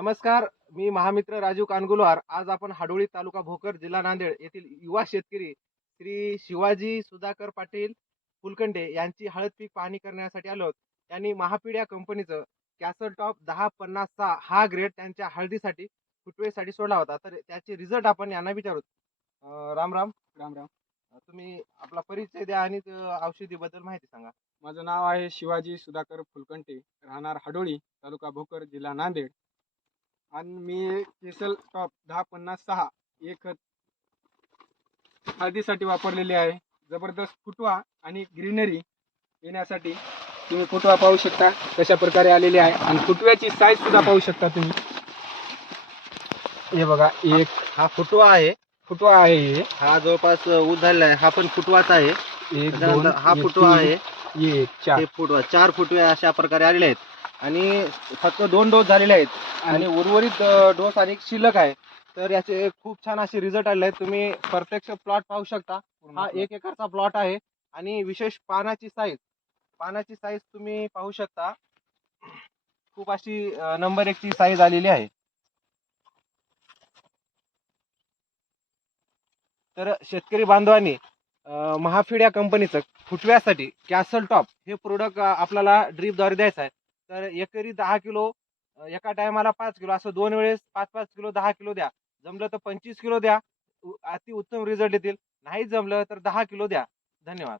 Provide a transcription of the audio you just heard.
नमस्कार, मी महामित्र राजू कानगुलवार. आज आपण हाडोळी तालुका भोकर जिल्हा नांदेड येथील युवा शेतकरी श्री शिवाजी सुधाकर पाटील फुलकंडे यांची हळद पीक पाहणी करण्यासाठी आलो आहोत. त्यांनी महापीड कंपनीचं कॅसल टॉप 1056 हा ग्रेड त्यांच्या हळदीसाठी फुटवेसाठी सोडला होता. तर त्याचे रिझल्ट आपण यांना विचारू. राम राम. राम राम. तुम्ही आपला परिचय द्या आणि औषधीबद्दल माहिती सांगा. माझं नाव आहे शिवाजी सुधाकर फुलकंटे, राहणार हाडोळी, तालुका भोकर, जिल्हा नांदेड. आणि मी केसल टॉप 1056 हे खत हळदीसाठी वापरलेले आहे. जबरदस्त फुटवा आणि ग्रीनरी येण्यासाठी तुम्ही फुटवा पाहू शकता कशा प्रकारे आलेले आहे. आणि फुटव्याची साईज सुद्धा पाहू शकता तुम्ही. हे बघा, एक हा फुटवा आहे. फुटवा आहे. हा जवळपास ऊस झालेला आहे. हा पण फुटवाच आहे. एक त्याच्यानंतर दोन हा फुटवा आहे. एक चार हे फुटवा 4 फुटवे अशा प्रकारे आलेले आहेत. आणि फक्त 2 डोस झालेले आहेत आणि उर्वरित डोस आणि शिल्लक आहे. तर याचे खूप छान असे रिझल्ट आलेले आहेत. तुम्ही प्रत्यक्ष प्लॉट पाहू शकता. हा 1 एकरचा प्लॉट आहे. आणि विशेष पानाची साईज तुम्ही पाहू शकता. खूप अशी नंबर 1 ची साईज आलेली आहे. तर शेतकरी बांधवांनी महाफीड या कंपनीचं फुटव्यासाठी कॅसल टॉप हे प्रोडक्ट आपल्याला ड्रीपद्वारे द्यायचं आहे. तर एकरी 10 किलो, एका टायमाला 5 किलो, असं 2 वेळेस 5-5 किलो 10 किलो द्या. जमलं तर 25 किलो द्या. अति उत्तम रिझल्ट येतील. नाही जमलं तर 10 किलो द्या. धन्यवाद.